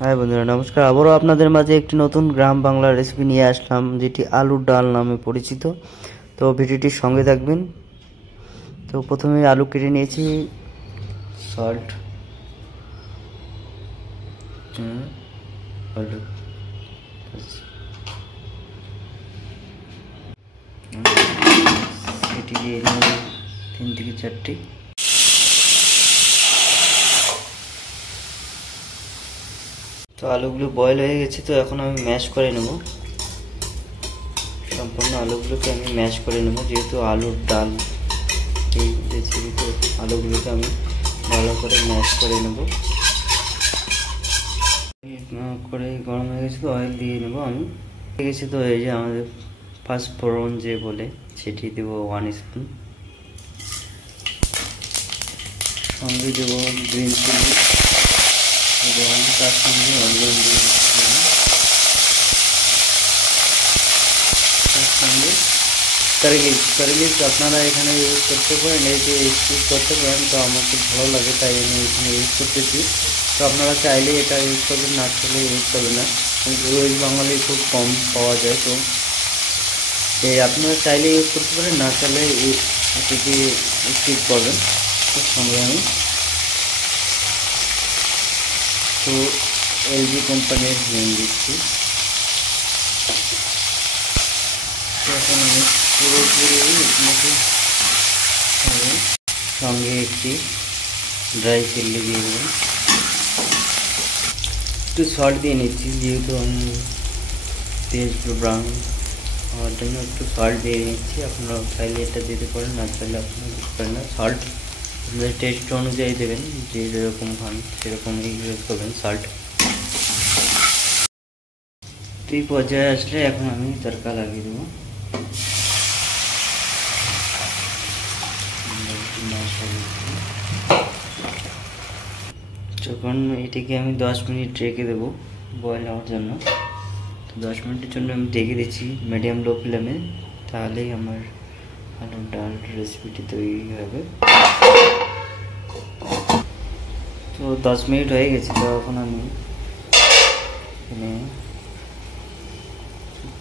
High বন্ধুরা, নমস্কার। আবারও আপনাদের মাঝে একটি নতুন গ্রাম বাংলা রেসিপি নিয়ে আসলাম, যেটি আলুর ডাল নামে পরিচিত। তো ভিডিওটির সঙ্গে থাকবেন। তো প্রথমে আলু কেটে নিয়েছি, সল্ট, আলু এটি দিয়ে নেব 3 থেকে 4টি। তো আলুগুলো বয়েল হয়ে গেছে, তো এখন আমি ম্যাশ করে নেব। সম্পূর্ণ আলুগুলোকে আমি ম্যাশ করে নেব, যেহেতু আলুর ডাল এই রেসিপিতে আলুগুলোকে আমি ভালো করে ম্যাশ করে নেব। করে গরম হয়ে গেছে, তো অয়েল দিয়ে নেব আমি। হয়ে গেছে, তো এই যে আমাদের ফার্স্ট ফোড়ন যে বলে সেটি দেবো 1 স্পুন। সঙ্গে দেবো গ্রিন চিলি এবং তার সঙ্গে অনিয়ন দিয়ে দিচ্ছি। তার সঙ্গে কারি লিভস আপনারা এখানে ইউজ করতে পারেন, এই যে ইউজ করতে পারেন। তো আমার খুব ভালো লাগে, তাই আমি এখানে ইউজ করতেছি। তো আপনারা চাইলে এটা ইউজ করবেন, না চাইলে ইউজ করবেন না, কিন্তু ওয়েস্ট বাঙালি খুব কম পাওয়া যায়। তো আপনারা চাইলে ইউজ করতে পারেন, না চাইলে এটিকে স্কিপ করবেন। তার সঙ্গে আমি তো এলজি কোম্পানির হিং দিচ্ছি। এখন আমি পুরোপুরি আপনাকে সঙ্গে একটি ড্রাই চিলি দিয়ে দেবেন। একটু সল্ট দিয়ে নিচ্ছি, যেহেতু আমি পেঁয়াজ ব্রাউন হওয়ার জন্য একটু সল্ট দিয়ে নিচ্ছি। আপনারা চাইলে এটা দিতে পারেন, না চাইলে আপনারা দিতে পারেন না। সল্ট আপনাদের টেস্ট অনুযায়ী দেবেন, যে যেরকম খান সেরকম ইউজ করবেন সল্ট। তো এই পর্যায়ে আসলে এখন আমি তড়কা লাগিয়ে দেবো। যখন এটিকে আমি 10 মিনিট রেখে দেবো বয়েল হওয়ার জন্য। তো 10 মিনিটের জন্য আমি ঢেকে দিচ্ছি মিডিয়াম লো ফ্লেমে, তাহলেই আমার আলুর ডাল রেসিপিটি তৈরি হবে। তো 10 মিনিট হয়ে গেছে, তো এখন আমি এখানে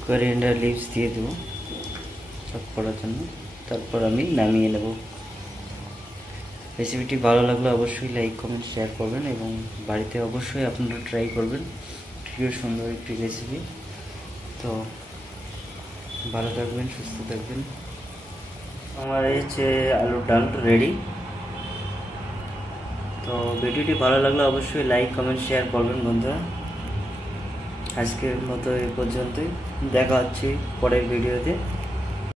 করিয়েন্ডার লিভস দিয়ে দেবো চপ করার জন্য। তারপর আমি নামিয়ে নেব। রেসিপিটি ভালো লাগলে অবশ্যই লাইক কমেন্ট শেয়ার করবেন এবং বাড়িতে অবশ্যই আপনারা ট্রাই করবেন। খুবই সুন্দর একটি রেসিপি। তো ভালো থাকবেন, সুস্থ থাকবেন। আমার এই যে আলুর ডাল রেডি। তো ভিডিওটি ভালো লাগলে অবশ্যই লাইক কমেন্ট শেয়ার করবেন বন্ধুরা। আজকের মতো এই পর্যন্তই, দেখা হচ্ছে পরের ভিডিওতে।